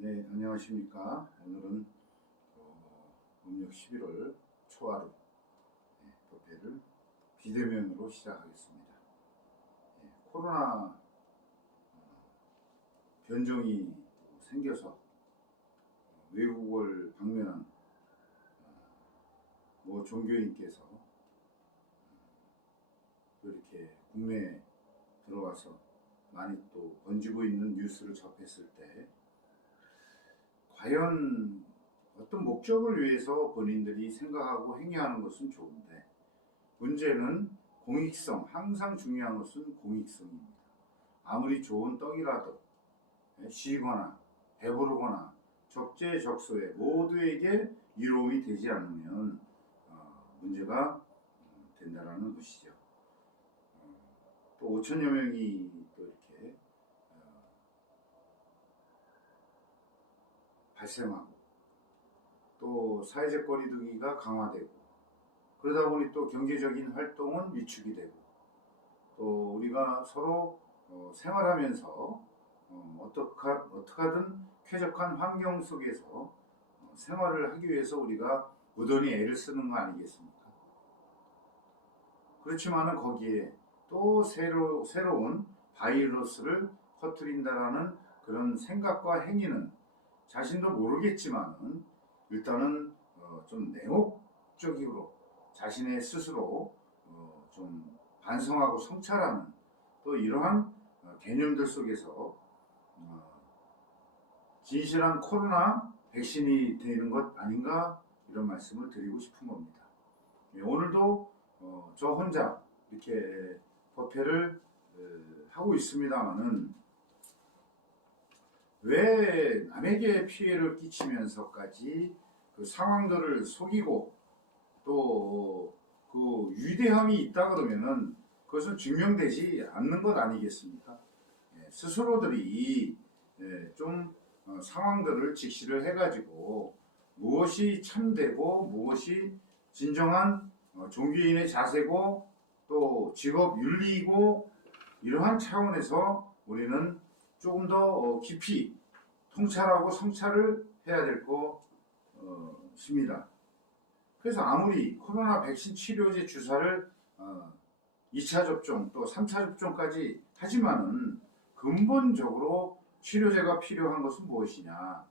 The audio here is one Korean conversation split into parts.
네, 안녕하십니까. 오늘은 음력 11월 초하루 법회를 비대면으로 시작하겠습니다. 코로나 변종이 생겨서 외국을 방문한 모 종교인께서 또 이렇게 국내에 들어와서 많이 또 번지고 있는 뉴스를 접했을 때 과연 어떤 목적을 위해서 본인들이 생각하고 행위하는 것은 좋은데 문제는 공익성, 항상 중요한 것은 공익성입니다. 아무리 좋은 떡이라도 쉬거나 배부르거나 적재적소에 모두에게 이로움이 되지 않으면 문제가 된다라는 것이죠. 또 5천여 명이 또 이렇게 발생하고 또 사회적 거리두기가 강화되고 그러다 보니 또 경제적인 활동은 위축이 되고 또 우리가 서로 생활하면서 어떻게든 쾌적한 환경 속에서 생활을 하기 위해서 우리가 무던히 애를 쓰는 거 아니겠습니까? 그렇지만은 거기에 또 새로운 바이러스를 퍼뜨린다라는 그런 생각과 행위는 자신도 모르겠지만은 일단은 좀 냉혹적으로 자신의 스스로 좀 반성하고 성찰하는 또 이러한 개념들 속에서 진실한 코로나 백신이 되는 것 아닌가 이런 말씀을 드리고 싶은 겁니다. 오늘도 저 혼자 이렇게 법회를 하고 있습니다만은 왜 남에게 피해를 끼치면서까지 그 상황들을 속이고 또 그 위대함이 있다 그러면은 그것은 증명되지 않는 것 아니겠습니까? 스스로들이 좀 상황들을 직시를 해가지고 무엇이 참되고 무엇이 진정한 종교인의 자세고 또 직업 윤리이고 이러한 차원에서 우리는 조금 더 깊이 통찰하고 성찰을 해야 될 것입니다. 그래서 아무리 코로나 백신 치료제 주사를 2차 접종 또 3차 접종까지 하지만은 근본적으로 치료제가 필요한 것은 무엇이냐?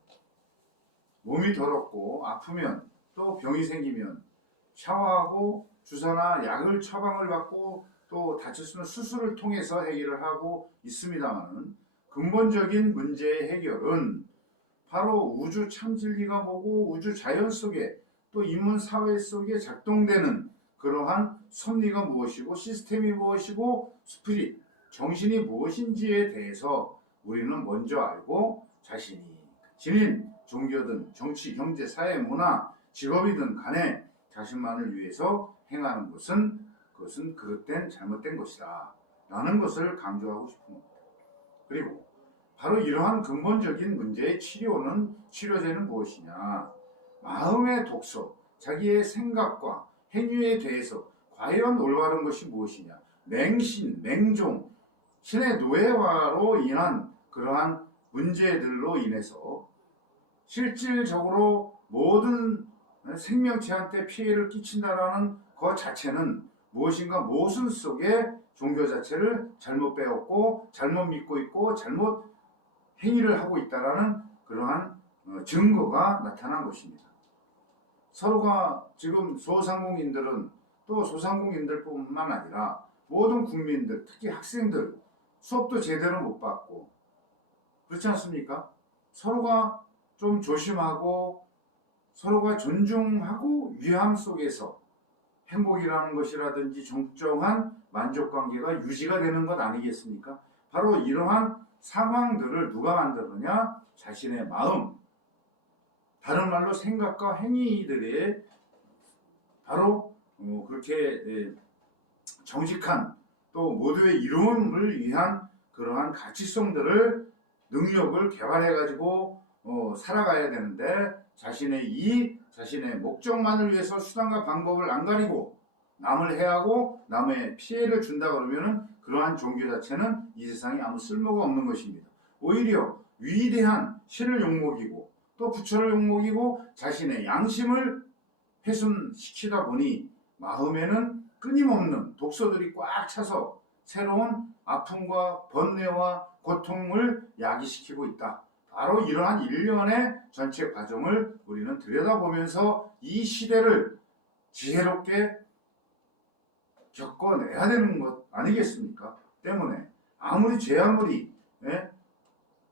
몸이 더럽고 아프면 또 병이 생기면 샤워하고 주사나 약을 처방을 받고 또 다쳤으면 수술을 통해서 해결을 하고 있습니다만은 근본적인 문제의 해결은 바로 우주 참진리가 뭐고 우주 자연 속에 또 인문 사회 속에 작동되는 그러한 섭리가 무엇이고 시스템이 무엇이고 스피릿, 정신이 무엇인지에 대해서 우리는 먼저 알고 자신이 지닌 종교든 정치, 경제, 사회, 문화, 직업이든 간에 자신만을 위해서 행하는 것은 그것은 그릇된 잘못된 것이다 라는 것을 강조하고 싶은 겁니다. 그리고 바로 이러한 근본적인 문제의 치료제는 무엇이냐? 마음의 독서, 자기의 생각과 행위에 대해서 과연 올바른 것이 무엇이냐? 맹신, 맹종, 신의 노예화로 인한 그러한 문제들로 인해서 실질적으로 모든 생명체한테 피해를 끼친다라는 것 자체는 무엇인가 모순 속에 종교 자체를 잘못 배웠고 잘못 믿고 있고 잘못 행위를 하고 있다라는 그러한 증거가 나타난 것입니다. 서로가 지금 소상공인들은 또 소상공인들뿐만 아니라 모든 국민들, 특히 학생들 수업도 제대로 못 받고 그렇지 않습니까? 서로가 좀 조심하고 서로가 존중하고 위함 속에서 행복이라는 것이라든지 정정한 만족관계가 유지가 되는 것 아니겠습니까? 바로 이러한 상황들을 누가 만들느냐? 자신의 마음, 다른 말로 생각과 행위들에 바로 그렇게 정직한 또 모두의 이로움을 위한 그러한 가치성들을 능력을 개발해가지고 살아가야 되는데 자신의 이익, 자신의 목적만을 위해서 수단과 방법을 안 가리고 남을 해하고 남의 피해를 준다 그러면은 그러한 종교 자체는 이 세상에 아무 쓸모가 없는 것입니다. 오히려 위대한 신을 욕먹이고 또 부처를 욕먹이고 자신의 양심을 훼손시키다 보니 마음에는 끊임없는 독소들이 꽉 차서 새로운 아픔과 번뇌와 고통을 야기시키고 있다. 바로 이러한 일련의 전체 과정을 우리는 들여다보면서 이 시대를 지혜롭게 겪어내야 되는 것 아니겠습니까? 때문에 아무리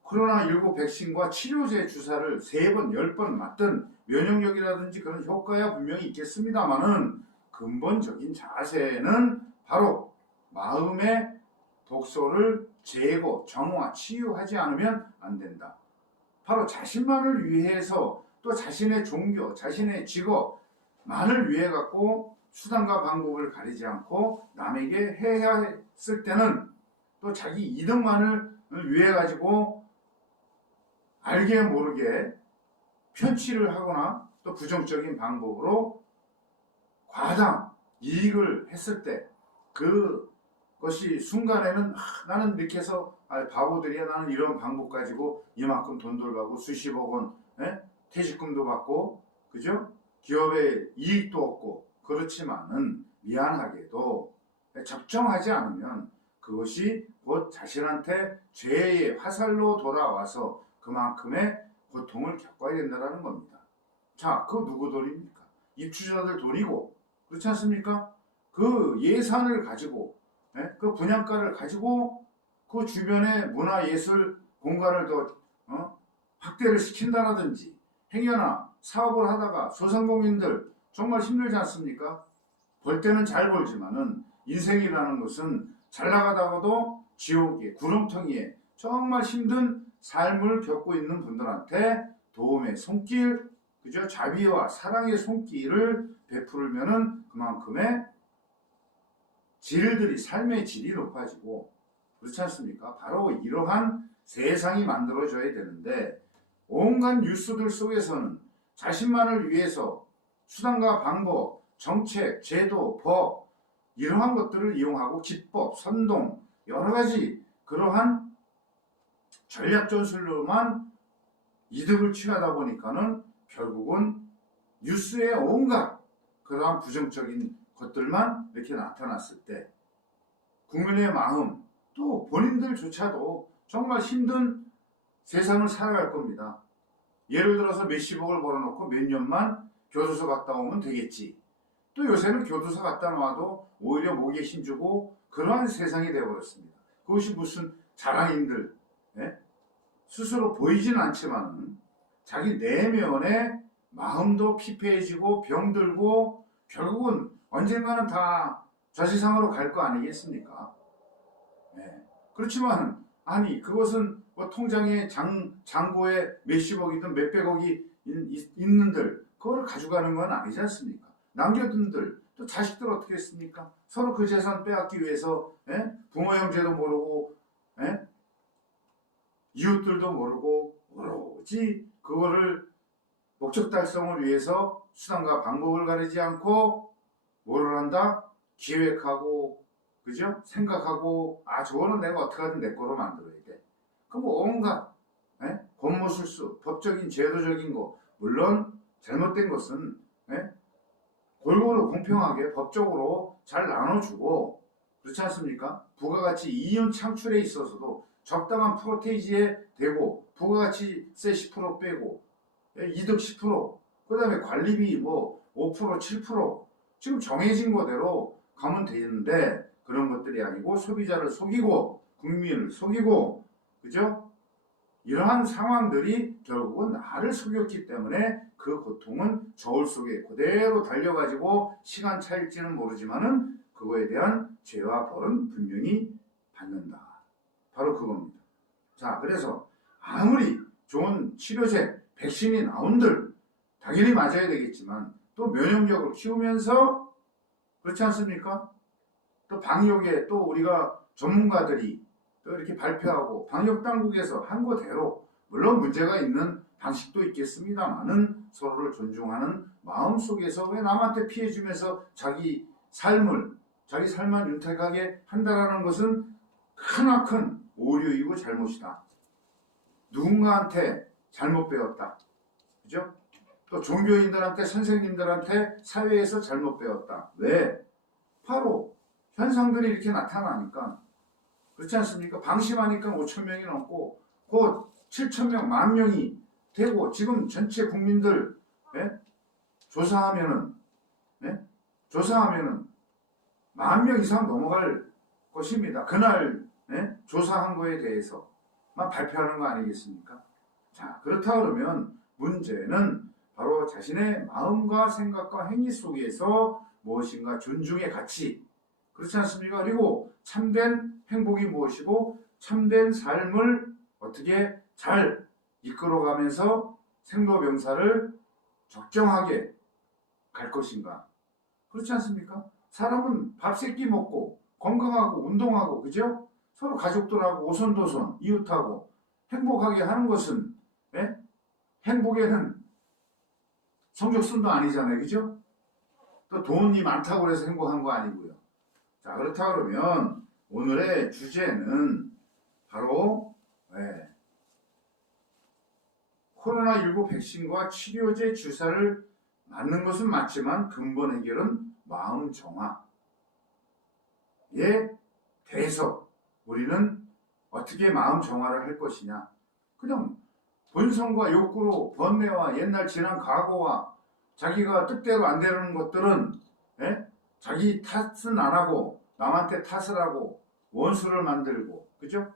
코로나19 백신과 치료제 주사를 3번, 10번 맞든 면역력이라든지 그런 효과야 분명히 있겠습니다만은 근본적인 자세는 바로 마음의 독소를 제거, 정화, 치유하지 않으면 안 된다. 바로 자신만을 위해서 또 자신의 종교, 자신의 직업만을 위해 갖고 수단과 방법을 가리지 않고 남에게 해야 했을 때는 또 자기 이득만을 위해 가지고 알게 모르게 편취를 하거나 또 부정적인 방법으로 과당 이익을 했을 때 그것이 순간에는 나는 이렇게 해서 바보들이야, 나는 이런 방법 가지고 이만큼 돈 돌가고 수십억 원 퇴직금도 받고 그죠? 기업의 이익도 얻고 그렇지만은 미안하게도 적정하지 않으면 그것이 곧 자신한테 죄의 화살로 돌아와서 그만큼의 고통을 겪어야 된다는 겁니다. 자, 그 누구 돈입니까? 입주자들 돈이고 그렇지 않습니까? 그 예산을 가지고 그 분양가를 가지고 그 주변의 문화예술 공간을 더 확대를 시킨다라든지 행여나 사업을 하다가 소상공인들 정말 힘들지 않습니까? 벌 때는 잘 벌지만은 인생이라는 것은 잘 나가다가도 지옥에 구렁텅이에 정말 힘든 삶을 겪고 있는 분들한테 도움의 손길, 그죠? 자비와 사랑의 손길을 베풀면은 그만큼의 질들이 삶의 질이 높아지고 그렇지 않습니까? 바로 이러한 세상이 만들어져야 되는데 온갖 뉴스들 속에서는 자신만을 위해서 수단과 방법, 정책, 제도, 법 이러한 것들을 이용하고 기법, 선동 여러 가지 그러한 전략 전술로만 이득을 취하다 보니까는 결국은 뉴스에 온갖 그러한 부정적인 것들만 이렇게 나타났을 때 국민의 마음 또 본인들조차도 정말 힘든 세상을 살아갈 겁니다. 예를 들어서 몇십억을 벌어놓고 몇 년만 교도소 갔다 오면 되겠지. 또 요새는 교도소 갔다 나와도 오히려 목에 힘주고 그러한 세상이 되어버렸습니다. 그것이 무슨 자랑인들 스스로 보이진 않지만 자기 내면의 마음도 피폐해지고 병들고 결국은 언젠가는 다 저세상으로 갈 거 아니겠습니까? 그렇지만 아니 그것은 뭐 통장에 잔고에 몇십억이든 몇백억이 있는들 그거를 가져가는 건 아니지 않습니까? 남겨둔들 또 자식들 어떻게 했습니까? 서로 그 재산 빼앗기 위해서 부모 형제도 모르고 이웃들도 모르고 오로지 그거를 목적 달성을 위해서 수단과 방법을 가리지 않고 뭐를 한다? 기획하고 그죠? 생각하고 저거는 내가 어떻게 하든 내 거로 만들어야 돼. 그럼 온갖 권모술수, 법적인 제도적인 거 물론 잘못된 것은 골고루 공평하게 법적으로 잘 나눠주고 그렇지 않습니까? 부가가치 이윤 창출에 있어서도 적당한 프로테이지에 대고 부가가치세 10% 빼고 이득 10%, 그 다음에 관리비 뭐 5%, 7% 지금 정해진 거대로 가면 되는데 그런 것들이 아니고 소비자를 속이고 국민을 속이고 그죠? 이러한 상황들이 결국은 나를 속였기 때문에 그 고통은 저울 속에 그대로 달려가지고 시간 차일지는 모르지만은 그거에 대한 죄와 벌은 분명히 받는다. 바로 그겁니다. 자, 그래서 아무리 좋은 치료제, 백신이 나온들 당연히 맞아야 되겠지만 또 면역력을 키우면서 그렇지 않습니까? 또 방역에 또 우리가 전문가들이 또 이렇게 발표하고 방역당국에서 한 거대로 물론 문제가 있는 방식도 있겠습니다만은 서로를 존중하는 마음 속에서 왜 남한테 피해 주면서 자기 삶만 윤택하게 한다라는 것은 크나큰 오류이고 잘못이다. 누군가한테 잘못 배웠다. 그죠? 또 종교인들한테, 선생님들한테 사회에서 잘못 배웠다. 왜? 바로 현상들이 이렇게 나타나니까. 그렇지 않습니까? 방심하니까 5천 명이 넘고 곧 7천 명, 10,000명이 되고 지금 전체 국민들 예? 조사하면은 예? 조사하면은 10,000명 이상 넘어갈 것입니다. 그날 예? 조사한 거에 대해서만 발표하는 거 아니겠습니까? 자, 그렇다 그러면 문제는 바로 자신의 마음과 생각과 행위 속에서 무엇인가 존중의 가치, 그렇지 않습니까? 그리고 참된 행복이 무엇이고 참된 삶을 어떻게 잘 이끌어가면서 생로병사를 적정하게 갈 것인가? 그렇지 않습니까? 사람은 밥 세 끼 먹고 건강하고 운동하고 그죠? 서로 가족들하고 오손도손 이웃하고 행복하게 하는 것은 예? 행복에는 성적순도 아니잖아요. 그죠? 또 돈이 많다고 해서 행복한 거 아니고요. 자, 그렇다 그러면 오늘의 주제는 바로 코로나19 백신과 치료제 주사를 맞는 것은 맞지만 근본 해결은 마음 정화에 대해서 우리는 어떻게 마음 정화를 할 것이냐. 그냥 본성과 욕구로 번뇌와 옛날 지난 과거와 자기가 뜻대로 안 되는 것들은 자기 탓은 안 하고 남한테 탓을 하고 원수를 만들고 그죠?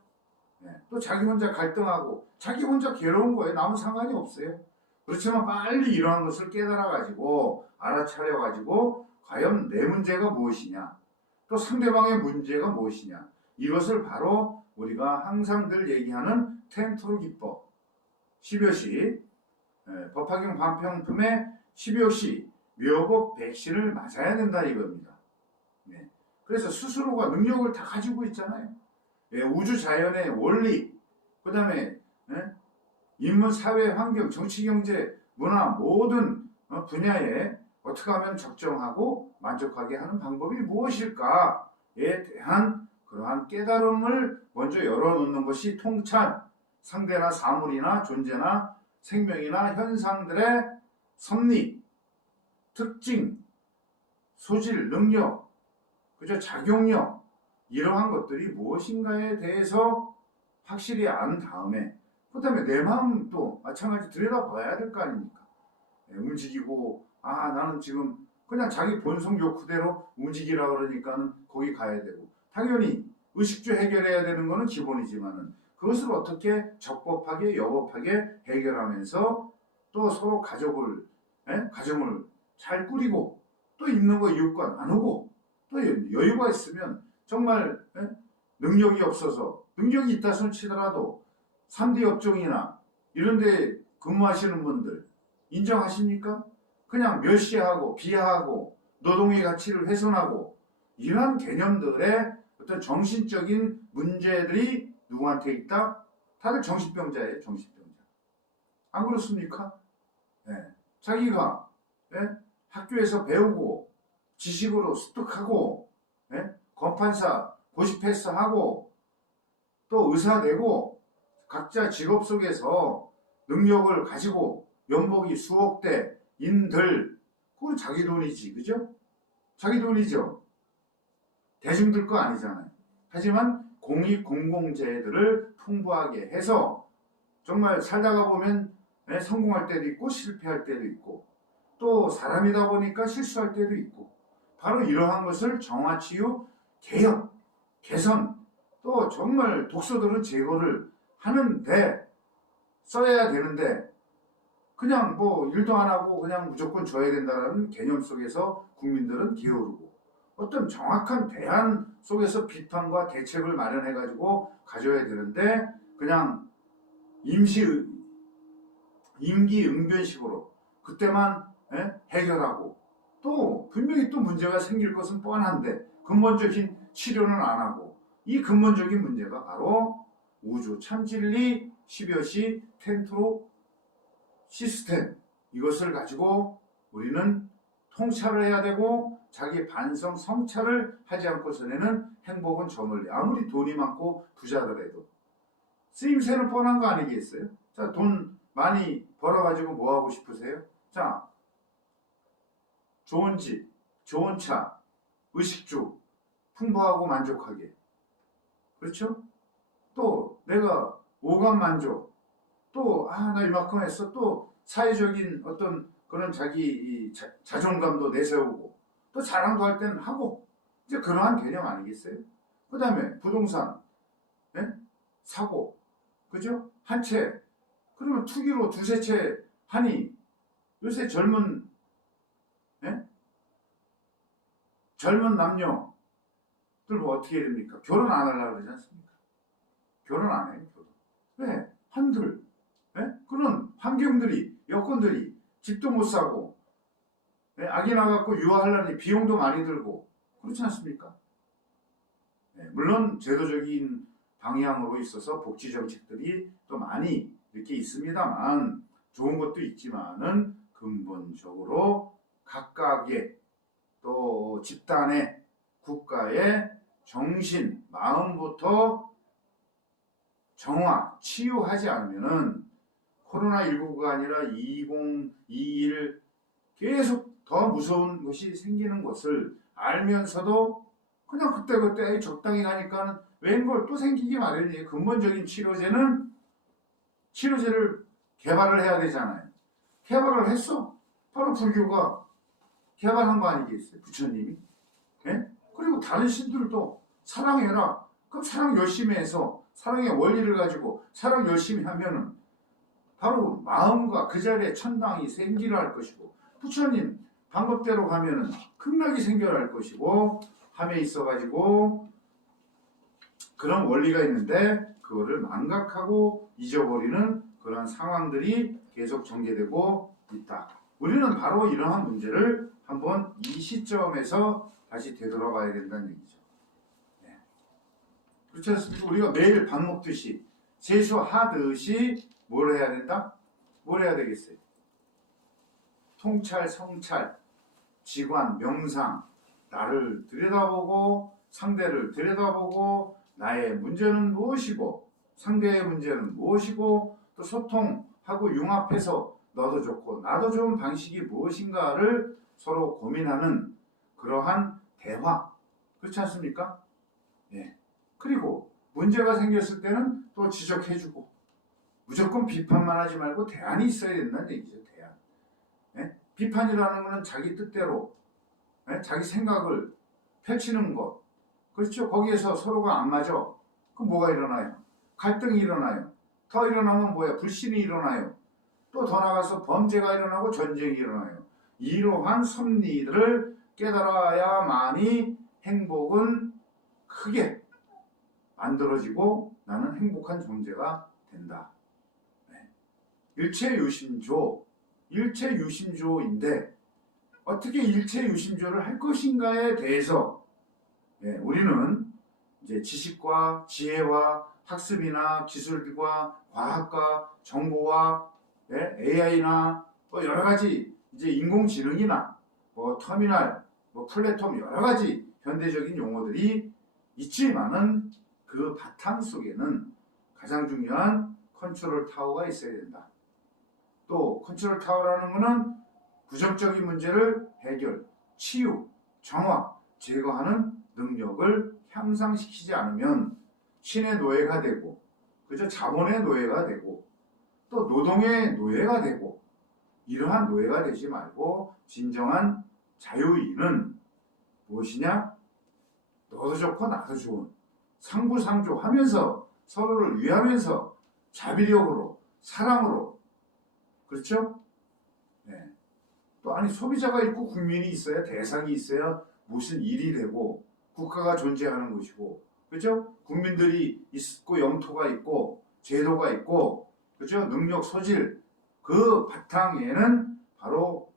또 자기 혼자 갈등하고 자기 혼자 괴로운 거예요. 남은 상관이 없어요. 그렇지만 빨리 이러한 것을 깨달아가지고 알아차려가지고 과연 내 문제가 무엇이냐 또 상대방의 문제가 무엇이냐 이것을 바로 우리가 항상 늘 얘기하는 텐트로 기법 12호시 법화경 반평품의 12호시 묘법 백신을 맞아야 된다 이겁니다. 그래서 스스로가 능력을 다 가지고 있잖아요. 우주 자연의 원리, 그 다음에 인문, 사회, 환경, 정치, 경제, 문화 모든 분야에 어떻게 하면 적정하고 만족하게 하는 방법이 무엇일까에 대한 그러한 깨달음을 먼저 열어놓는 것이 통찰, 상대나 사물이나 존재나 생명이나 현상들의 섭리, 특징, 소질, 능력, 그죠? 작용력 이러한 것들이 무엇인가에 대해서 확실히 안 다음에 그 다음에 내 마음도 마찬가지 들여다봐야 될 거 아닙니까? 움직이고 나는 지금 그냥 자기 본성 욕구대로 움직이라 그러니까는 거기 가야 되고 당연히 의식주 해결해야 되는 거는 기본이지만은 그것을 어떻게 적법하게 여법하게 해결하면서 또 서로 가정을 잘 꾸리고 또 있는 거 이웃과 나누고 또 여유가 있으면 정말 능력이 없어서 능력이 있다 손 치더라도 3D 업종이나 이런 데 근무하시는 분들 인정하십니까? 그냥 멸시하고 비하하고 노동의 가치를 훼손하고 이러한 개념들의 어떤 정신적인 문제들이 누구한테 있다? 다들 정신병자예요. 정신병자. 안 그렇습니까? 자기가 학교에서 배우고 지식으로 습득하고 검판사 고시 패스하고 또 의사 되고 각자 직업 속에서 능력을 가지고 연봉이 수억대 인들 그건 자기 돈이지 그죠? 자기 돈이죠. 대중들 거 아니잖아요. 하지만 공익공공재들을 풍부하게 해서 정말 살다가 보면 성공할 때도 있고 실패할 때도 있고 또 사람이다 보니까 실수할 때도 있고 바로 이러한 것을 정화치유, 개혁, 개선 또 정말 독소들은 제거를 하는데 써야 되는데 그냥 뭐 일도 안 하고 그냥 무조건 줘야 된다는 개념 속에서 국민들은 기어오르고 어떤 정확한 대안 속에서 비판과 대책을 마련해가지고 가져야 되는데 그냥 임기응변식으로 그때만 해결하고 또 분명히 또 문제가 생길 것은 뻔한데 근본적인 치료는 안 하고 이 근본적인 문제가 바로 우주 참진리 12호시 텐트로 시스템 이것을 가지고 우리는 통찰을 해야 되고 자기 반성 성찰을 하지 않고서는 행복은 저물리 아무리 돈이 많고 부자더라도 쓰임새는 뻔한 거 아니겠어요? 자, 돈 많이 벌어가지고 뭐 하고 싶으세요? 자, 좋은 집, 좋은 차, 의식주, 풍부하고 만족하게. 그렇죠? 또 내가 오감 만족, 또 나 이만큼 했어. 또 사회적인 어떤 그런 자기 자존감도 내세우고 또 자랑도 할 때는 하고 이제 그러한 개념 아니겠어요? 그 다음에 부동산, 예? 사고, 그죠? 한 채, 그러면 투기로 두세 채 하니 요새 예? 젊은 남녀들 뭐 어떻게 해야 됩니까? 결혼 안 하려고 그러지 않습니까? 결혼 안 해요, 결혼. 왜? 한둘. 예? 그런 환경들이, 여건들이 집도 못 사고, 예? 아기 낳아갖고 유아하려니 비용도 많이 들고, 그렇지 않습니까? 예, 물론 제도적인 방향으로 있어서 복지 정책들이 또 많이 이렇게 있습니다만, 좋은 것도 있지만은 근본적으로 각각의 또 집단의 국가의 정신, 마음부터 정화, 치유하지 않으면은 코로나19가 아니라 2021 계속 더 무서운 것이 생기는 것을 알면서도 그냥 그때그때 적당히 가니까는 웬걸 또 생기기 마련이에요. 근본적인 치료제를 개발을 해야 되잖아요. 개발을 했어. 바로 불교가 개발한 거 아니겠어요? 부처님이. 예? 그리고 다른 신들도 사랑해라. 그럼 사랑 열심히 해서 사랑의 원리를 가지고 사랑 열심히 하면은 바로 마음과 그 자리에 천당이 생기를 것이고 부처님 방법대로 가면은 극락이 생겨날 것이고 함에 있어가지고 그런 원리가 있는데 그거를 망각하고 잊어버리는 그런 상황들이 계속 전개되고 있다. 우리는 바로 이러한 문제를 한번 이 시점에서 다시 되돌아봐야 된다는 얘기죠. 네. 그렇지 않습니까? 우리가 매일 밥 먹듯이 세수하듯이 뭘 해야 된다? 뭘 해야 되겠어요? 통찰, 성찰, 지관, 명상, 나를 들여다보고 상대를 들여다보고 나의 문제는 무엇이고 상대의 문제는 무엇이고 또 소통하고 융합해서 너도 좋고 나도 좋은 방식이 무엇인가를 서로 고민하는 그러한 대화. 그렇지 않습니까? 예. 그리고 문제가 생겼을 때는 또 지적해주고 무조건 비판만 하지 말고 대안이 있어야 된다는 얘기죠. 대안. 예? 비판이라는 것은 자기 뜻대로 자기 생각을 펼치는 것. 그렇죠? 거기에서 서로가 안 맞아. 그럼 뭐가 일어나요? 갈등이 일어나요. 더 일어나면 뭐야? 불신이 일어나요. 또 더 나가서 범죄가 일어나고 전쟁이 일어나요. 이러한 섭리들을 깨달아야만이 행복은 크게 만들어지고 나는 행복한 존재가 된다. 일체유심조인데 어떻게 일체유심조를 할 것인가에 대해서 우리는 이제 지식과 지혜와 학습이나 기술과 과학과 정보와 AI나 뭐 여러 가지 이제 인공지능이나 뭐 터미널, 뭐 플랫폼 여러 가지 현대적인 용어들이 있지만은 그 바탕 속에는 가장 중요한 컨트롤 타워가 있어야 된다. 또 컨트롤 타워라는 것은 부정적인 문제를 해결, 치유, 정화, 제거하는 능력을 향상시키지 않으면 신의 노예가 되고 그저 자본의 노예가 되고 또 노동의 노예가 되고 이러한 노예가 되지 말고 진정한 자유인은 무엇이냐? 너도 좋고 나도 좋은 상부상조하면서 서로를 위하면서 자비력으로 사랑으로 그렇죠? 네. 또 아니 소비자가 있고 국민이 있어야 대상이 있어야 무슨 일이 되고 국가가 존재하는 것이고 그렇죠? 국민들이 있고 영토가 있고 제도가 있고 그렇죠? 능력 소질 그 바탕에는 바로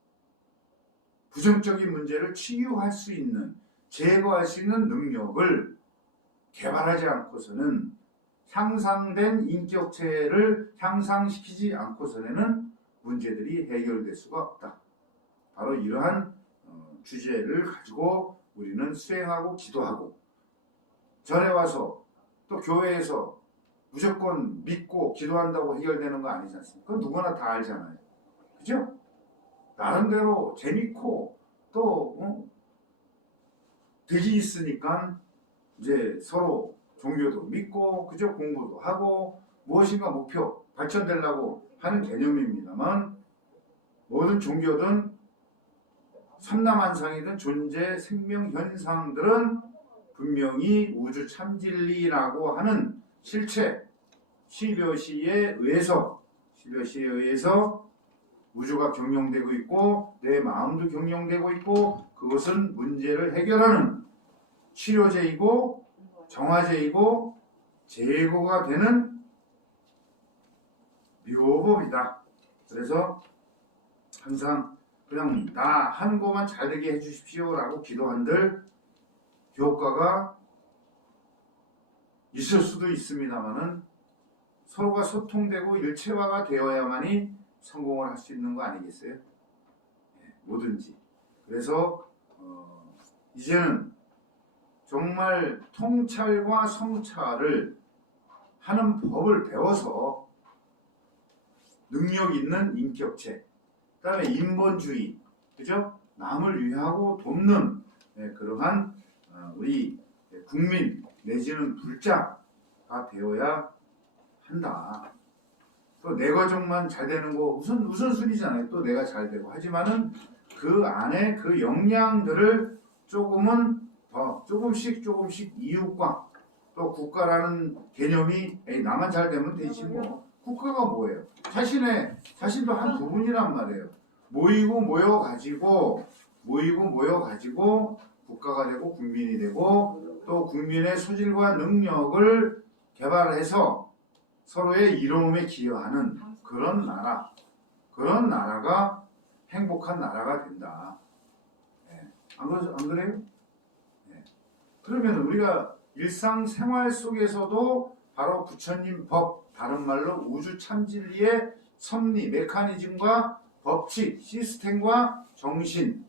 부정적인 문제를 치유할 수 있는 제거할 수 있는 능력을 개발하지 않고서는 향상된 인격체를 향상시키지 않고서는 문제들이 해결될 수가 없다. 바로 이러한 주제를 가지고 우리는 수행하고 기도하고 절에 와서 또 교회에서 무조건 믿고 기도한다고 해결되는 거 아니지 않습니까? 누구나 다 알잖아요. 그죠? 나름대로 재밌고 또 득이 있으니까 이제 서로 종교도 믿고 그죠? 공부도 하고 무엇인가 목표 발전되려고 하는 개념입니다만 모든 종교든 삼라만상이든 존재 생명 현상들은 분명히 우주 참진리라고 하는 실체 시벼시에 의해서 우주가 경영되고 있고 내 마음도 경영되고 있고 그것은 문제를 해결하는 치료제이고 정화제이고 제거가 되는 묘법이다. 그래서 항상 그냥 나 하는 것만 잘 되게 해주십시오 라고 기도한들 효과가 있을 수도 있습니다만은 서로가 소통되고 일체화가 되어야만이 성공을 할 수 있는 거 아니겠어요? 뭐든지. 그래서 이제는 정말 통찰과 성찰을 하는 법을 배워서 능력 있는 인격체, 그 다음에 인본주의, 그죠? 남을 위하고 돕는 그러한 우리 국민 내지는 불자가 되어야 한다. 또 내 과정만 잘 되는 거 우선순위잖아요. 또 내가 잘 되고 하지만은 그 안에 그 역량들을 조금은 더 조금씩 이웃과 또 국가라는 개념이 나만 잘 되면 되지 뭐. 국가가 뭐예요? 자신도 한 부분이란 말이에요. 모이고 모여가지고 국가가 되고 국민이 되고 또 국민의 소질과 능력을 개발해서 서로의 이로움에 기여하는 그런 나라가 행복한 나라가 된다. 안 그래요? 그러면 우리가 일상생활 속에서도 바로 부처님 법, 다른 말로 우주 참진리의 섭리, 메커니즘과 법칙, 시스템과 정신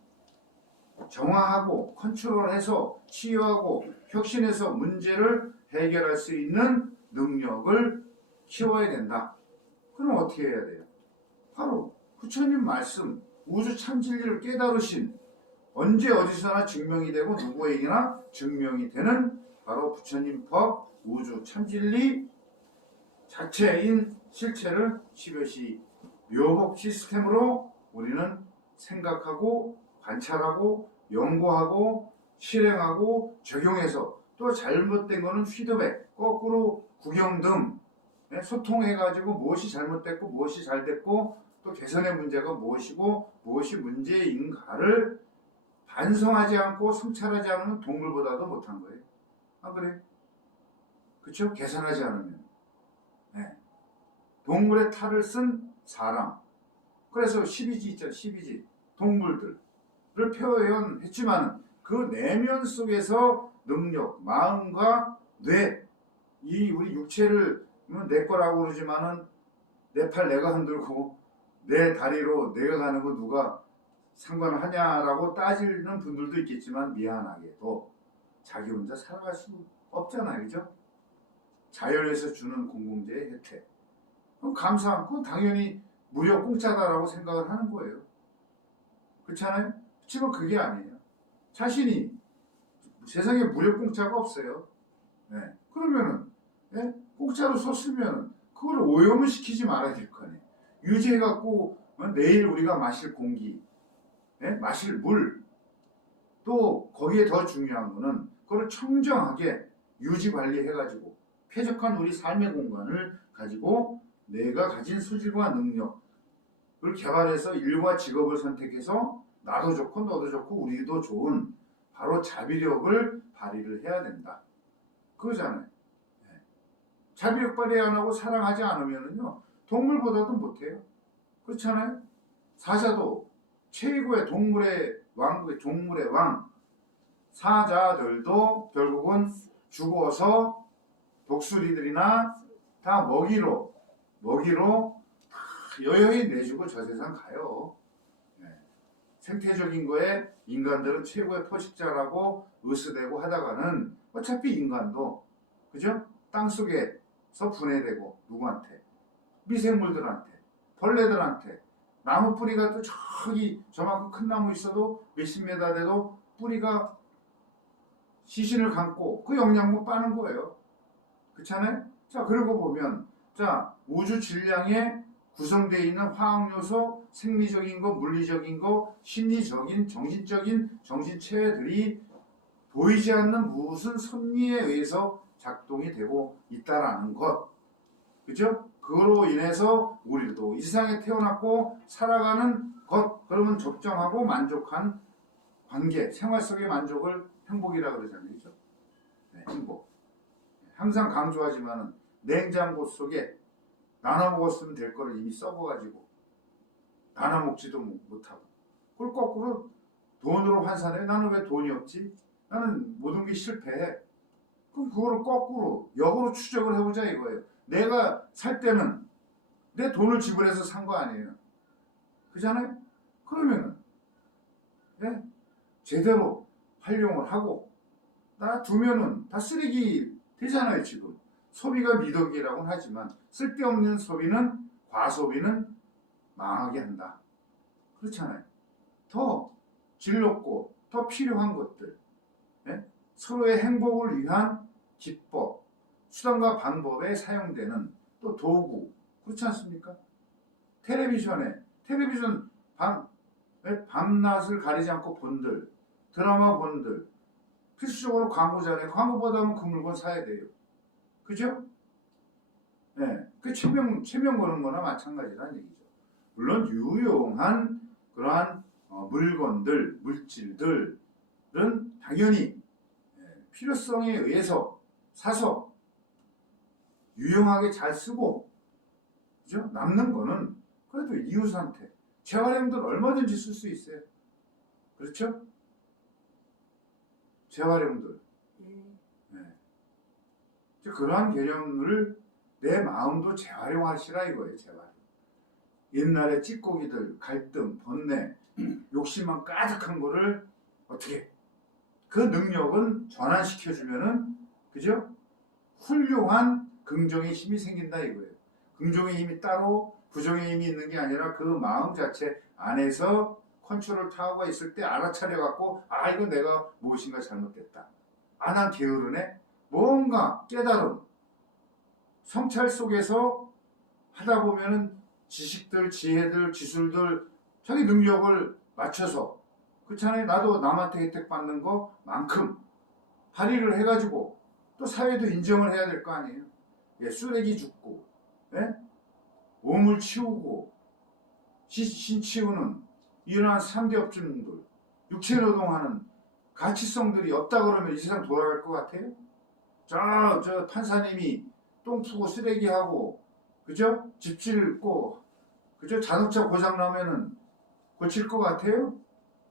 정화하고 컨트롤해서 치유하고 혁신해서 문제를 해결할 수 있는 능력을 키워야 된다. 그럼 어떻게 해야 돼요? 바로 부처님 말씀, 우주 참진리를 깨달으신 언제 어디서나 증명이 되고 누구에게나 증명이 되는 바로 부처님 법, 우주 참진리 자체인 실체를 시벼시 묘법 시스템으로 우리는 생각하고 관찰하고 연구하고 실행하고 적용해서 또 잘못된 거는 피드백, 거꾸로 구경 등 소통해가지고 무엇이 잘못됐고 무엇이 잘됐고 또 개선의 문제가 무엇이고 무엇이 문제인가를 반성하지 않고 성찰하지 않으면 동물보다도 못한 거예요. 안 그래? 그렇죠? 개선하지 않으면. 동물의 탈을 쓴 사람. 그래서 12지 있잖아요. 12지. 동물들을 표현했지만 그 내면 속에서 능력, 마음과 뇌, 이 우리 육체를 내 거라고 그러지만은 내 팔 내가 흔들고 내 다리로 내가 가는 거 누가 상관하냐라고 따지는 분들도 있겠지만 미안하게도 자기 혼자 살아갈 수 없잖아요. 그죠? 자연에서 주는 공공재의 혜택. 그럼 감사하고 당연히 무료 공짜다라고 생각을 하는 거예요. 그렇잖아요? 그렇지만 그게 아니에요. 자신이 세상에 무료 공짜가 없어요. 그러면은 공짜로 썼으면 그걸 오염을 시키지 말아야 될 거 아니에요. 유지해갖고 내일 우리가 마실 공기, 마실 물, 또 거기에 더 중요한 거는 그걸 청정하게 유지 관리해가지고 쾌적한 우리 삶의 공간을 가지고 내가 가진 소질과 능력을 개발해서 일과 직업을 선택해서 나도 좋고 너도 좋고 우리도 좋은 바로 자비력을 발휘를 해야 된다. 그거잖아요. 자비력 발휘 안 하고 사랑하지 않으면요 동물보다도 못해요. 그렇잖아요. 사자도 최고의 동물의 왕국의 동물의 왕 사자들도 결국은 죽어서 독수리들이나 다 먹이로 여여히 내주고 저 세상 가요. 생태적인 거에 인간들은 최고의 포식자라고 으스대고 하다가는 어차피 인간도 그죠? 땅속에 분해되고 누구한테? 미생물들한테, 벌레들한테. 나무 뿌리가 또 저기 저만큼 큰 나무 있어도 몇십 메다 돼도 뿌리가 시신을 감고 그 영양분 빠는 거예요. 그렇잖아요? 자, 그러고 보면 자, 우주 질량에 구성되어 있는 화학요소, 생리적인 거, 물리적인 거, 심리적인, 정신적인 정신체들이 보이지 않는 무슨 섭리에 의해서 작동이 되고 있다라는 것. 그죠? 그로 인해서 우리도 이 세상에 태어났고 살아가는 것. 그러면 적정하고 만족한 관계, 생활 속의 만족을 행복이라고 그러잖아요. 그죠? 네, 행복. 항상 강조하지만은 냉장고 속에 나눠 먹었으면 될 거를 이미 썩어가지고 나눠 먹지도 못하고 그걸 거꾸로 돈으로 환산해. 나는 왜 돈이 없지? 나는 모든 게 실패해. 그럼 그거를 거꾸로 역으로 추적을 해보자 이거예요. 내가 살 때는 내 돈을 지불해서 산 거 아니에요. 그잖아요? 그러면은 네? 제대로 활용을 하고 놔두면은 다 쓰레기 되잖아요. 지금 소비가 미덕이라고는 하지만 쓸데없는 소비는, 과소비는 망하게 한다. 그렇잖아요. 더 질높고 더 필요한 것들, 네? 서로의 행복을 위한 기법, 수단과 방법에 사용되는 또 도구, 그렇지 않습니까? 텔레비전 밤낮을 가리지 않고 본들, 드라마 본들, 필수적으로 광고잖아요. 광고 보다 보면 그 물건 사야 돼요. 그죠? 네, 그 체면 거는 거나 마찬가지라는 얘기죠. 물론 유용한 그러한 물건들, 물질들은 당연히 필요성에 의해서 사서 유용하게 잘 쓰고, 그죠? 남는 거는 그래도 이웃한테 재활용들 얼마든지 쓸 수 있어요. 그렇죠? 재활용들. 네. 그러한 개념을 내 마음도 재활용하시라 이거예요. 재활용. 옛날에 찌꺼기들, 갈등, 번뇌, 욕심만 가득한 거를 어떻게 그 능력은 전환시켜주면은, 그죠? 훌륭한 긍정의 힘이 생긴다 이거예요. 긍정의 힘이 따로 부정의 힘이 있는 게 아니라 그 마음 자체 안에서 컨트롤 타워가 있을 때 알아차려 갖고 이거 내가 무엇인가 잘못됐다. 난 게으르네. 뭔가 깨달음. 성찰 속에서 하다 보면은 지식들, 지혜들, 기술들 자기 능력을 맞춰서 그렇잖아요. 나도 남한테 혜택 받는 거만큼 발휘를 해가지고 또 사회도 인정을 해야 될 거 아니에요. 쓰레기 줍고, 오물 치우고, 신 치우는 이러한 3대 업종들, 육체노동하는 가치성들이 없다 그러면 이 세상 돌아갈 것 같아요? 저 판사님이 똥 푸고 쓰레기하고, 그죠? 집 짓고, 그죠? 자동차 고장 나면은 고칠 것 같아요?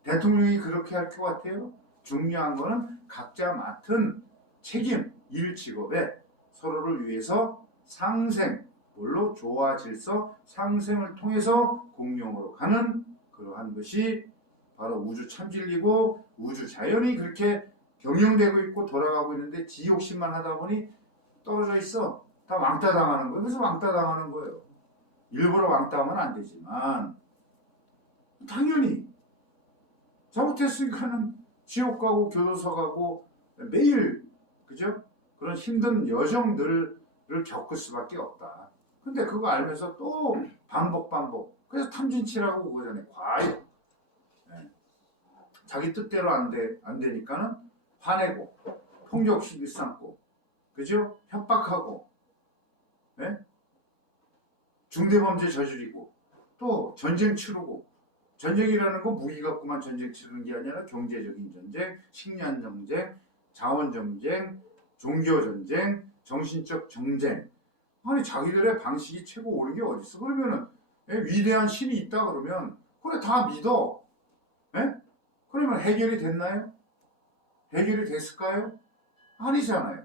대통령이 그렇게 할 것 같아요? 중요한 거는 각자 맡은 책임, 일, 직업에 서로를 위해서 상생, 물론 조화, 질서, 상생을 통해서 공룡으로 가는 그러한 것이 바로 우주 참진리고 우주 자연이 그렇게 경영되고 있고 돌아가고 있는데 지 욕심만 하다 보니 떨어져 있어. 다 왕따 당하는 거예요. 그래서 왕따 당하는 거예요. 일부러 왕따하면 안 되지만 당연히 잘못했으니까는 지옥 가고 교도소 가고 매일 그죠? 그런 힘든 여정들을 겪을 수밖에 없다. 근데 그거 알면서 또 반복. 그래서 탐진치라고 그러잖아요. 과욕. 자기 뜻대로 안 되니까는 화내고 폭력심 일삼고 그죠? 협박하고 중대범죄 저지르고 또 전쟁 치르고 전쟁이라는 건 무기 갖고만 전쟁 치르는 게 아니라 경제적인 전쟁, 식량 전쟁, 자원 전쟁, 종교 전쟁, 정신적 정쟁. 아니 자기들의 방식이 최고 옳은 게 어디 있어? 그러면은 위대한 신이 있다 그러면 그래 다 믿어. 그러면 해결이 됐나요? 해결이 됐을까요? 아니잖아요.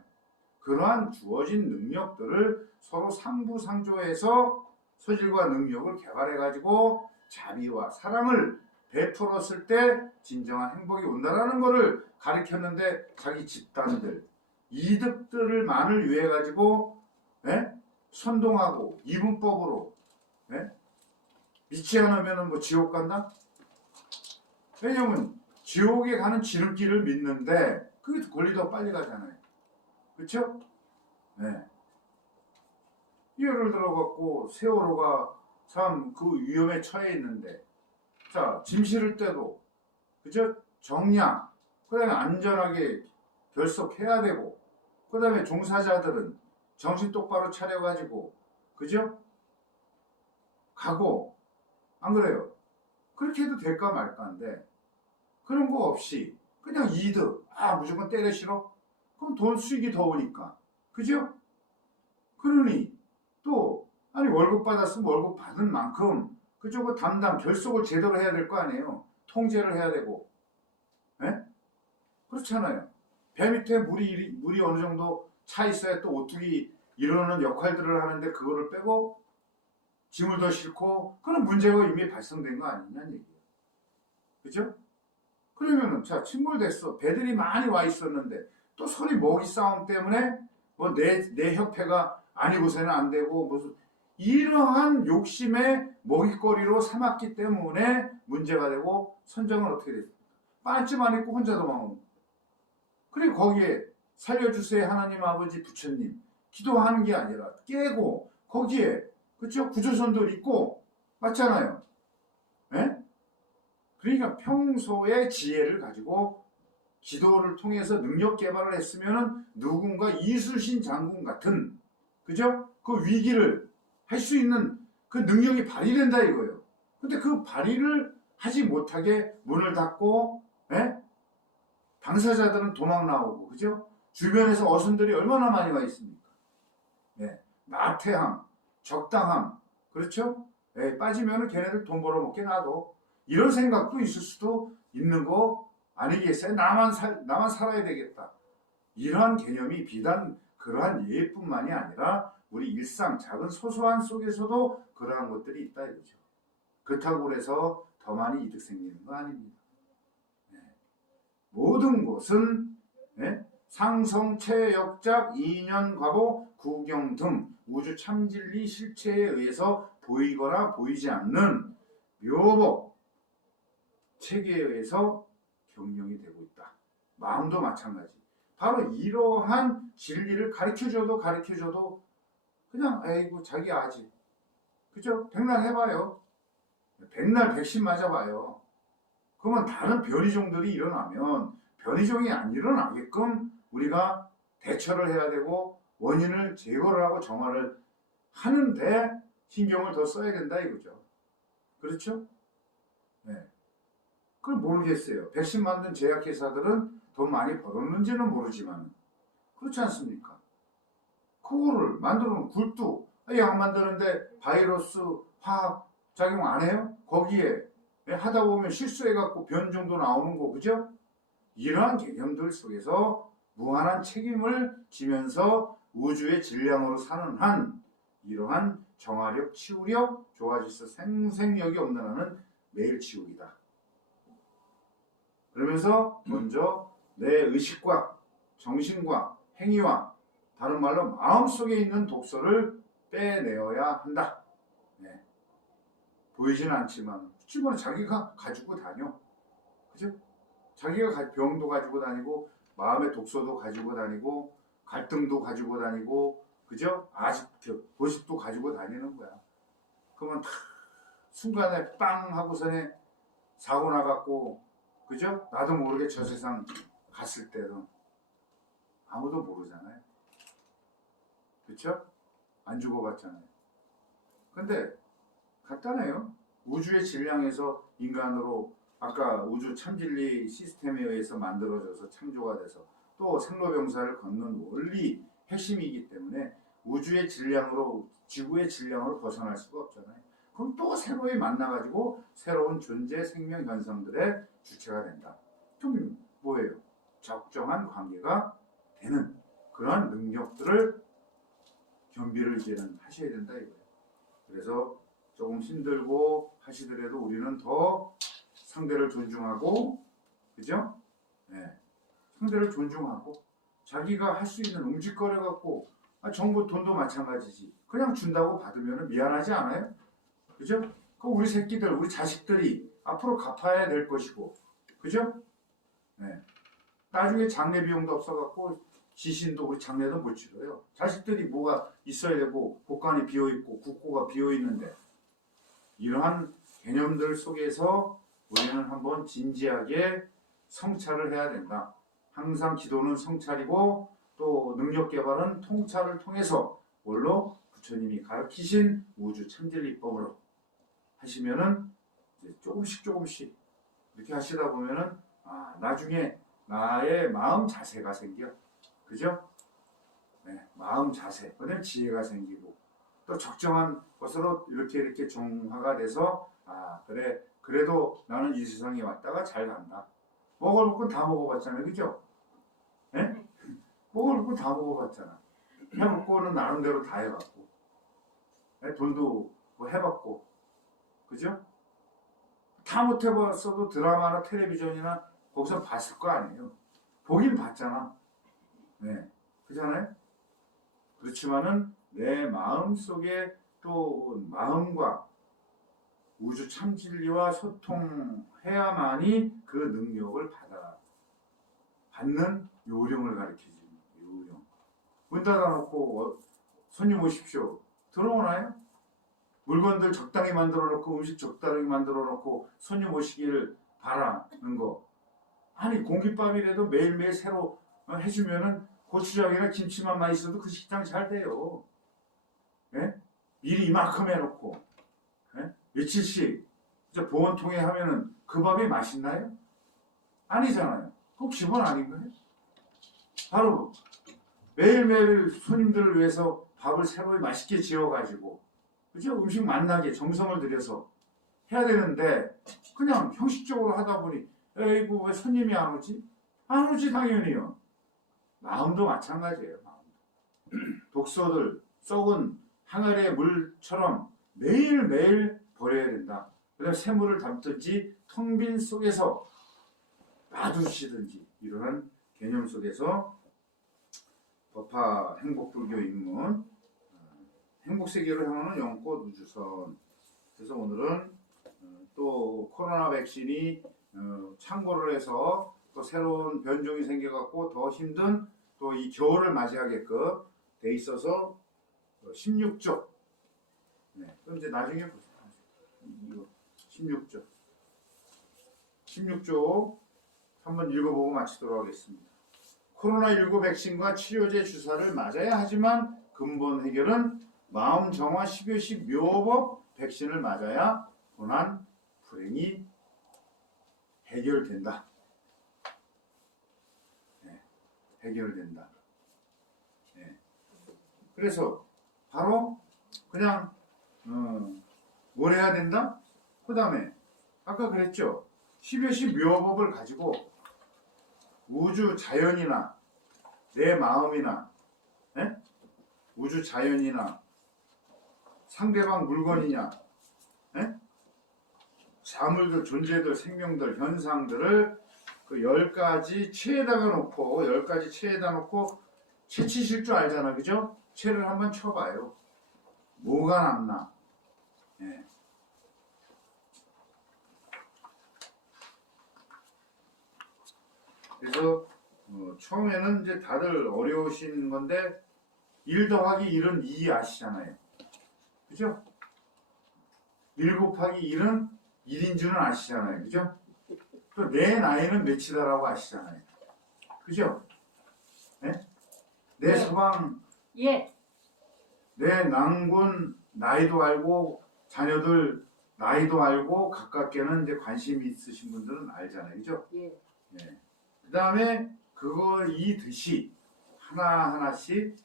그러한 주어진 능력들을 서로 상부상조해서 소질과 능력을 개발해가지고 자비와 사랑을 베풀었을 때 진정한 행복이 온다라는 것을 가르쳤는데 자기 집단들, 이득들만을 위해 가지고 예? 선동하고 이분법으로 예? 믿지 않으면 뭐 지옥 간다? 왜냐면 지옥에 가는 지름길을 믿는데 그게 권리도 빨리 가잖아요. 그렇죠? 네. 예를 들어갖고 세월호가 참 그 위험에 처해 있는데 자, 짐 실을 때도 그죠? 정량, 그 다음에 안전하게 결석해야 되고 그 다음에 종사자들은 정신 똑바로 차려가지고 그죠? 가고 안 그래요? 그렇게 해도 될까 말까인데 그런 거 없이 그냥 이득 무조건 때려 실어? 그럼 돈 수익이 더 오니까 그죠? 그러니 또 아니 월급 받았으면 월급 받은 만큼 그죠? 그 담당 결석을 제대로 해야 될 거 아니에요. 통제를 해야 되고 예? 그렇잖아요. 배 밑에 물이 어느 정도 차 있어야 또 오뚜기 이러는 역할들을 하는데 그거를 빼고 짐을 더 싣고 그런 문제가 이미 발생된 거 아니냐는 얘기예요. 그죠? 그러면은 자 침몰됐어. 배들이 많이 와 있었는데 또 서리 먹이 싸움 때문에 뭐 내 협회가 아니고서는 안 되고 무슨 이러한 욕심의 먹잇거리로 삼았기 때문에 문제가 되고 선정은 어떻게 됐어? 반쯤 안 입고 혼자 도망오고 그리고 거기에 살려주세요 하나님 아버지 부처님 기도하는 게 아니라 깨고 거기에 그쵸 구조선도 있고 맞잖아요. 예? 그러니까 평소에 지혜를 가지고 기도를 통해서 능력 개발을 했으면은 누군가 이순신 장군 같은 그죠? 그 위기를 할 수 있는 그 능력이 발휘된다 이거예요. 근데 그 발휘를 하지 못하게 문을 닫고 예? 당사자들은 도망 나오고 그죠? 주변에서 어선들이 얼마나 많이 와 있습니까? 예. 나태함, 적당함 그렇죠? 예, 빠지면은 걔네들 돈 벌어먹게 놔둬. 이런 생각도 있을 수도 있는 거 아니겠어요? 나만 살아야 되겠다. 이러한 개념이 비단 그러한 예뿐만이 아니라 우리 일상 작은 소소한 속에서도 그러한 것들이 있다 이거죠. 그렇다고 해서 더 많이 이득 생기는 거 아닙니다. 네. 모든 것은 네? 상성, 체역작, 인연, 과보, 구경 등 우주 참진리 실체에 의해서 보이거나 보이지 않는 묘법, 체계에 의해서 경영이 되고 있다. 마음도 마찬가지. 바로 이러한 진리를 가르쳐줘도 그냥 에이구 자기 아지. 그죠? 백날 해봐요. 백날 백신 맞아봐요. 그러면 다른 변이종들이 일어나면 변이종이 안 일어나게끔 우리가 대처를 해야 되고 원인을 제거를 하고 정화를 하는데 신경을 더 써야 된다 이거죠. 그렇죠? 네. 그걸 모르겠어요. 백신 만든 제약회사들은 돈 많이 벌었는지는 모르지만 그렇지 않습니까? 그거를 만들어 놓은 굴뚝 약 만드는데 바이러스 화학 작용 안 해요? 거기에 하다 보면 실수해갖고 변종도 나오는 거 그죠? 이러한 개념들 속에서 무한한 책임을 지면서 우주의 질량으로 사는 한 이러한 정화력, 치유력, 좋아질수 생생력이 없는 한은 매일 지옥이다. 그러면서 먼저 내 의식과 정신과 행위와 다른 말로 마음속에 있는 독소를 빼내어야 한다. 네. 보이지는 않지만 실제로 자기가 가지고 다녀. 그죠? 자기가 병도 가지고 다니고 마음의 독소도 가지고 다니고 갈등도 가지고 다니고 그죠? 아직 고집도 가지고 다니는 거야. 그러면 다 순간에 빵 하고서는 사고 나갖고 그죠? 나도 모르게 저 세상 갔을 때는 아무도 모르잖아요. 그쵸? 안 죽어봤잖아요. 근데 간단해요. 우주의 질량에서 인간으로 아까 우주 참진리 시스템에 의해서 만들어져서 창조가 돼서 또 생로병사를 걷는 원리 핵심이기 때문에 우주의 질량으로 지구의 질량으로 벗어날 수가 없잖아요. 그럼 또 새로이 만나가지고 새로운 존재 생명 현상들의 주체가 된다. 그럼 뭐예요? 적정한 관계가 되는 그러한 능력들을 겸비를 이제는 하셔야 된다 이거예요. 그래서 조금 힘들고 하시더라도 우리는 더 상대를 존중하고 그죠? 네. 상대를 존중하고 자기가 할 수 있는 움직거려 갖고 정부 돈도 마찬가지지. 그냥 준다고 받으면 미안하지 않아요? 그죠? 그 우리 새끼들, 우리 자식들이 앞으로 갚아야 될 것이고, 그죠? 네. 나중에 장례 비용도 없어갖고 지신도 우리 장례도 못 치러요. 자식들이 뭐가 있어야 되고 곳간이 비어있고 국고가 비어있는데 이러한 개념들 속에서 우리는 한번 진지하게 성찰을 해야 된다. 항상 기도는 성찰이고 또 능력 개발은 통찰을 통해서 뭘로 부처님이 가르치신 우주 참진리법으로 하시면은 이제 조금씩 이렇게 하시다 보면은 나중에 나의 마음 자세가 생겨. 그죠? 네, 마음 자세. 그다음에 지혜가 생기고 또 적정한 것으로 이렇게 정화가 돼서 그래 그래도 나는 이 세상에 왔다가 잘 간다. 먹을 건 다 먹어봤잖아요. 그죠? 네? 먹을 건 다 먹어봤잖아. 해먹고는 나름대로 다 해봤고 네? 돈도 뭐 해봤고 그죠? 다 못해봤어도 드라마나 텔레비전이나 거기서 봤을 거 아니에요. 보긴 봤잖아. 네, 그잖아요. 그렇지만은 내 마음 속에 또 마음과 우주 참진리와 소통해야만이 그 능력을 받는 요령을 가르치지. 요령. 문 닫아놓고 손님 오십시오. 들어오나요? 물건들 적당히 만들어 놓고 음식 적당히 만들어 놓고 손님 오시기를 바라는 거. 아니 공깃밥이라도 매일매일 새로 해주면은 고추장이나 김치만 많이 있어도 그 식당 잘 돼요. 예? 미리 이만큼 해놓고 예? 며칠씩 보온통에 하면은 그 밥이 맛있나요? 아니잖아요. 그거 기본 아닌가요? 바로 매일매일 손님들을 위해서 밥을 새로 맛있게 지어가지고 그죠? 음식 맛나게 정성을 들여서 해야 되는데 그냥 형식적으로 하다 보니 에이구 왜 손님이 안 오지? 안 오지 당연히요. 마음도 마찬가지예요. 마음도. 독소들 썩은 항아리의 물처럼 매일매일 버려야 된다. 그다음에 새물을 담든지 텅 빈 속에서 놔두시든지 이러한 개념 속에서 법화 행복불교 입문 행복세계로 향하는 영꽃 우주선. 그래서 오늘은 또 코로나 백신이 창궐을 해서 또 새로운 변종이 생겨갖고 더 힘든 또 이 겨울을 맞이하게끔 돼 있어서 16조. 네, 그럼 이제 나중에 보세요. 이거 16조. 16조 한번 읽어보고 마치도록 하겠습니다. 코로나19 백신과 치료제 주사를 맞아야 하지만 근본 해결은 마음 정화 10요시 묘법 백신을 맞아야 고난 불행이 해결된다. 네, 해결된다. 네. 그래서 바로 그냥 뭘 해야 된다? 그 다음에 아까 그랬죠. 10요시 묘법을 가지고 우주 자연이나 내 마음이나 네? 우주 자연이나 상대방 물건이냐 네? 사물들, 존재들, 생명들, 현상들을 그 10가지 체에다가 놓고 10가지 체에다 놓고 채 치실 줄 알잖아. 그죠? 채를 한번 쳐봐요. 뭐가 남나? 네. 그래서 처음에는 이제 다들 어려우신 건데 1 더하기 1은 2 아시잖아요. 그죠? 1 곱하기 1은 1인 줄은 아시잖아요. 그죠? 또 내 나이는 몇이다라고 아시잖아요. 그죠? 네? 내 서방, 예. 내 낭군 나이도 알고 자녀들 나이도 알고 가깝게는 이제 관심이 있으신 분들은 알잖아요. 그죠? 예. 네. 그 다음에 이 듯이 하나하나씩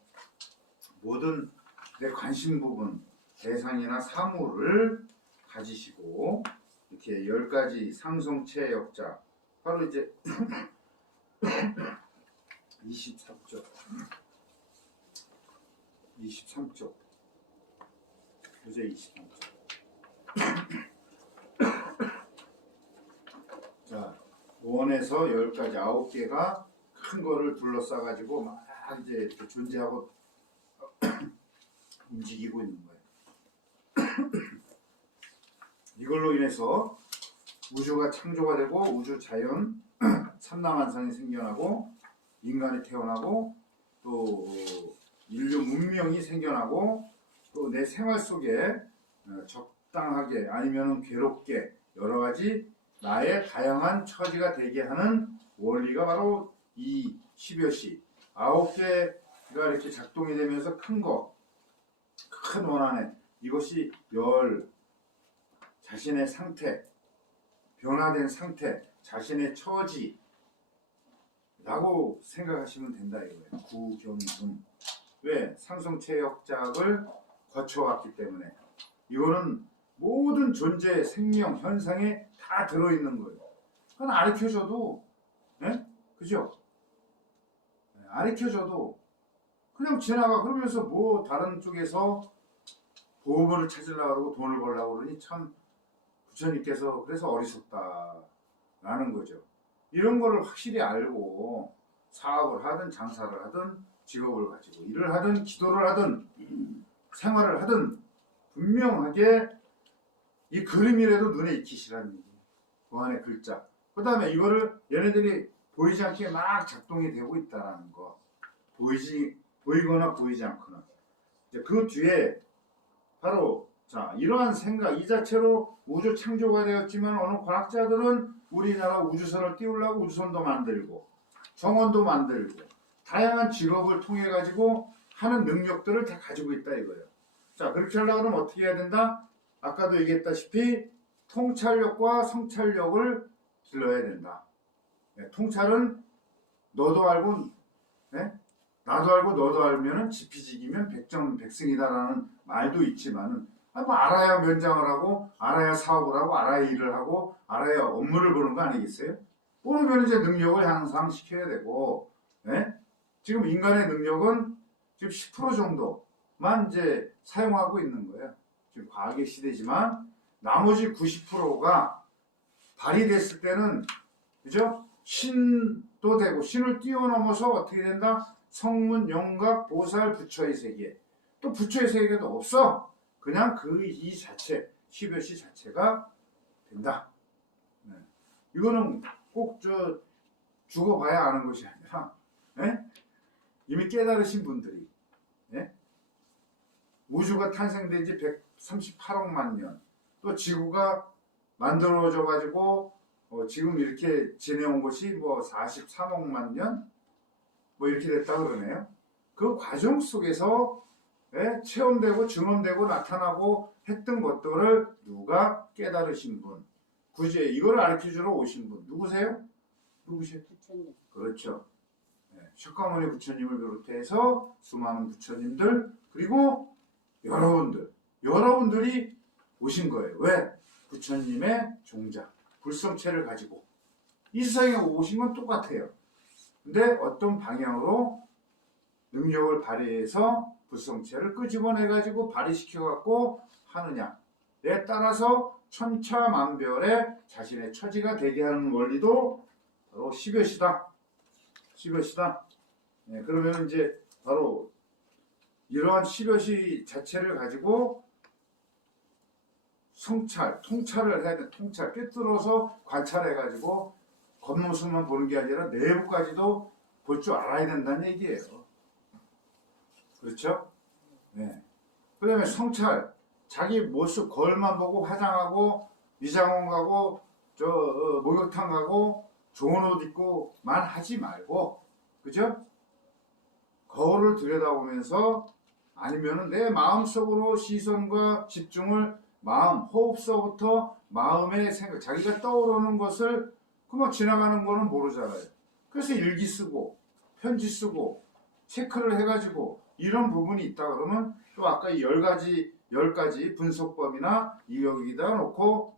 모든 내 관심 부분, 대상이나 사물을 가지시고 이렇게 10가지 상성체 역자 바로 이제 23쪽 23쪽 교재 23쪽 자 1에서 10까지 9개가 큰 거를 둘러싸 가지고 막 이제 이렇게 존재하고 움직이고 있는 거예요. 이걸로 인해서 우주가 창조가 되고 우주 자연 삼라만상이 생겨나고 인간이 태어나고 또 인류 문명이 생겨나고 또 내 생활 속에 적당하게 아니면 괴롭게 여러 가지 나의 다양한 처지가 되게 하는 원리가 바로 이 10여시 9개가 이렇게 작동이 되면서 큰 원안에 이것이 열 자신의 상태 변화된 상태 자신의 처지라고 생각하시면 된다 이거예요. 구경금 왜? 상성체역작을 거쳐왔기 때문에 이거는 모든 존재 생명 현상에 다 들어있는 거예요. 그건 가르쳐줘도 그죠? 가르쳐줘도 그냥 지나가 그러면서 뭐 다른 쪽에서 보험을 찾으려고 그러고 돈을 벌려고 그러니 참 부처님께서 그래서 어리석다라는 거죠. 이런 거를 확실히 알고 사업을 하든 장사를 하든 직업을 가지고 일을 하든 기도를 하든 생활을 하든 분명하게 이 그림이라도 눈에 익히시라는 얘기. 그 안에 글자. 그 다음에 이거를 얘네들이 보이지 않게 막 작동이 되고 있다는 거. 보이거나 보이지 않거나. 그 뒤에 바로 자 이러한 생각 이 자체로 우주 창조가 되었지만 어느 과학자들은 우리나라 우주선을 띄우려고 우주선도 만들고 정원도 만들고 다양한 직업을 통해 가지고 하는 능력들을 다 가지고 있다 이거예요. 자 그렇게 하려고 하면 어떻게 해야 된다? 아까도 얘기했다시피 통찰력과 성찰력을 길러야 된다. 통찰은 너도 알고 나도 알고 너도 알면은 지피지기면 백전백승이다라는 말도 있지만은 뭐 알아야 면장을 하고 알아야 사업을 하고 알아야 일을 하고 알아야 업무를 보는 거 아니겠어요? 모르면 이제 능력을 향상시켜야 되고 지금 인간의 능력은 지금 10% 정도만 이제 사용하고 있는 거예요. 지금 과학의 시대지만 나머지 90%가 발휘됐을 때는 그죠? 신도 되고 신을 뛰어넘어서 어떻게 된다? 성문, 영각, 보살, 부처의 세계. 또 부처의 세계도 없어. 그냥 그 이 자체, 10여시 자체가 된다. 이거는 꼭 죽어봐야 아는 것이 아니라 이미 깨달으신 분들이 우주가 탄생된 지 138억만 년, 또 지구가 만들어져 가지고 지금 이렇게 지내온 것이 뭐 43억만 년, 뭐 이렇게 됐다 그러네요. 그 과정 속에서 체험되고 증언되고 나타나고 했던 것들을 누가 깨달으신 분, 굳이 이걸 가르쳐주러 오신 분 누구세요? 누구세요? 부처님. 그렇죠. 석가모니 부처님을 비롯해서 수많은 부처님들 그리고 여러분들이 오신 거예요. 왜? 부처님의 종자, 불성체를 가지고 이 세상에 오신 건 똑같아요. 근데 어떤 방향으로 능력을 발휘해서 불성체를 끄집어내가지고 발휘시켜갖고 하느냐에 따라서 천차만별의 자신의 처지가 되게 하는 원리도 바로 10여시다. 10여시다. 그러면 이제 바로 이러한 10여시 자체를 가지고 통찰을 해야 돼. 통찰, 꿰뚫어서 관찰해가지고 겉모습만 보는 게 아니라 내부까지도 볼 줄 알아야 된다는 얘기예요. 그렇죠? 그 다음에 성찰, 자기 모습 거울만 보고 화장하고 미장원 가고 목욕탕 가고 좋은 옷 입고만 하지 말고, 그죠? 거울을 들여다보면서 아니면은 내 마음속으로 시선과 집중을 호흡서부터 마음의 생각, 자기가 떠오르는 것을 그만 지나가는 거는 모르잖아요. 그래서 일기 쓰고 편지 쓰고 체크를 해가지고 이런 부분이 있다 그러면 또 아까 이 10가지 분석법이나 여기다 놓고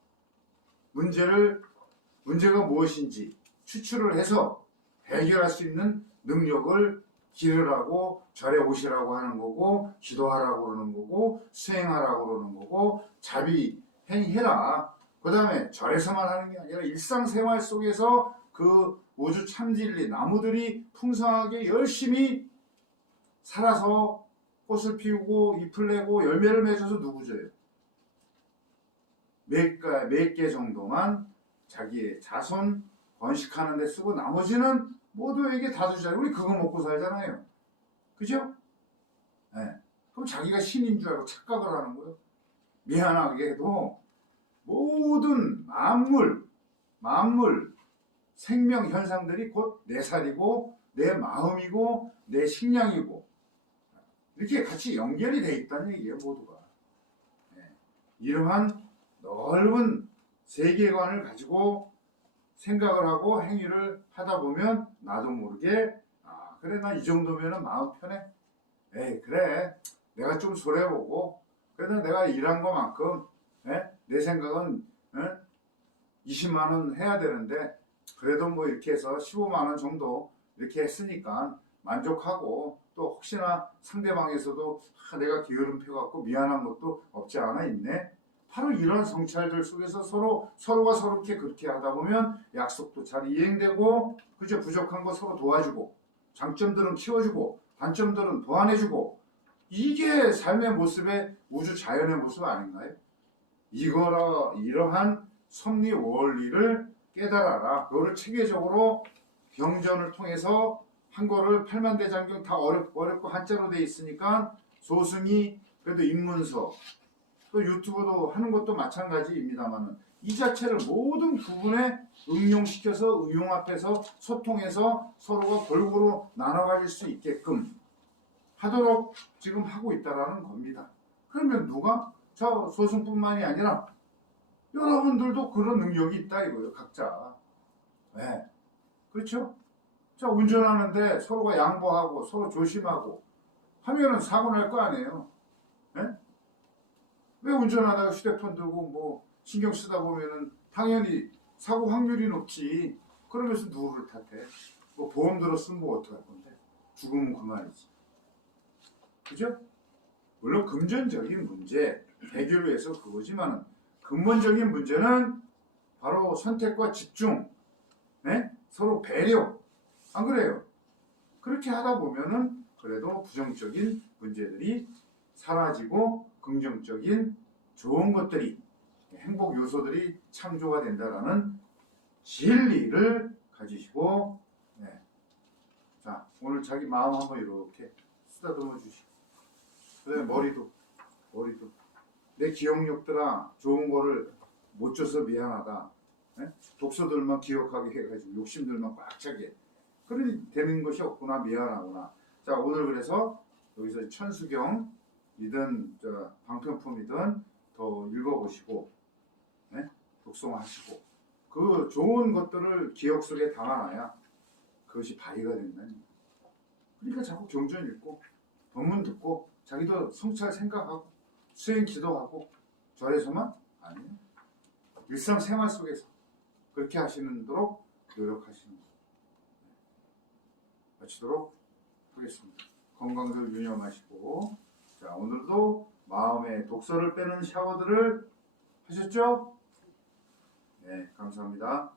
문제가 무엇인지 추출을 해서 해결할 수 있는 능력을 기르라고 절에 오시라고 하는 거고 기도하라고 그러는 거고 수행하라고 그러는 거고 자비행해라. 그 다음에 절에서만 하는 게 아니라 일상생활 속에서 그 우주 참진리 나무들이 풍성하게 열심히 살아서 꽃을 피우고 잎을 내고 열매를 맺어서 누구 줘요? 몇 개 정도만 자기의 자손 번식하는 데 쓰고 나머지는 모두에게 다 주잖아요. 우리 그거 먹고 살잖아요. 그죠? 네. 그럼 자기가 신인 줄 알고 착각을 하는 거예요. 미안하게도 모든 만물 생명 현상들이 곧 내 살이고 내 마음이고 내 식량이고 이렇게 같이 연결이 돼 있다는 얘기예요. 모두가. 네. 이러한 넓은 세계관을 가지고 생각을 하고 행위를 하다 보면 나도 모르게 그래 나 이 정도면 마음 편해. 에이 그래 내가 좀 손해보고 그래도 내가 일한 것만큼 내 생각은 20만 원 해야 되는데 그래도 뭐 이렇게 해서 15만 원 정도 이렇게 했으니까 만족하고 또 혹시나 상대방에서도 내가 게으름 펴갖고 미안한 것도 없지 않아 있네. 바로 이런 성찰들 속에서 서로가 서로 그렇게 하다 보면 약속도 잘 이행되고 그죠? 부족한 거 서로 도와주고 장점들은 키워주고 단점들은 보완해주고 이게 삶의 모습의 우주 자연의 모습 아닌가요? 이러한 섭리 원리를 깨달아라. 그거를 체계적으로 병전을 통해서 한 거를 팔만대장경 다 어렵고 한자로 돼 있으니까 소승이 그래도 입문서 또 유튜브도 하는 것도 마찬가지입니다만은 이 자체를 모든 부분에 응용시켜서 응용합해서 소통해서 서로가 골고루 나눠가질 수 있게끔 하도록 지금 하고 있다라는 겁니다. 그러면 누가 저 소승뿐만이 아니라 여러분들도 그런 능력이 있다 이거예요. 각자. 네. 그렇죠? 자 운전하는데 서로가 양보하고 서로 조심하고 하면은 사고 날 거 아니에요. 네? 왜 운전하다가 휴대폰 들고 뭐 신경 쓰다 보면은 당연히 사고 확률이 높지. 그러면서 누구를 탓해? 뭐 보험 들었으면 뭐 어떡할 건데? 죽으면 그만이지. 그죠? 물론 금전적인 문제 해결을 위해서 그거지만 근본적인 문제는 바로 선택과 집중, 네? 서로 배려. 안 그래요? 그렇게 하다 보면은 그래도 부정적인 문제들이 사라지고 긍정적인 좋은 것들이 행복 요소들이 창조가 된다라는 진리를 가지시고 네. 자 오늘 자기 마음 한번 이렇게 쓰다듬어 주시고 그다음에 머리도 내 기억력들아 좋은 거를 못 줘서 미안하다. 네? 독서들만 기억하게 해가지고 욕심들만 꽉 차게 그러니 되는 것이 없구나 미안하구나. 자 오늘 그래서 여기서 천수경이든 방편품이든 더 읽어보시고 네? 독송하시고 그 좋은 것들을 기억 속에 담아놔야 그것이 발휘가 된다니. 그러니까 자꾸 경전 읽고 본문 듣고 자기도 성찰 생각하고 수행 기도하고 절에서만 아니에요. 일상생활 속에서 그렇게 하시도록 노력하시는 것 마치도록 하겠습니다. 건강들 유념하시고 자 오늘도 마음의 독서를 빼는 샤워들을 하셨죠? 네 감사합니다.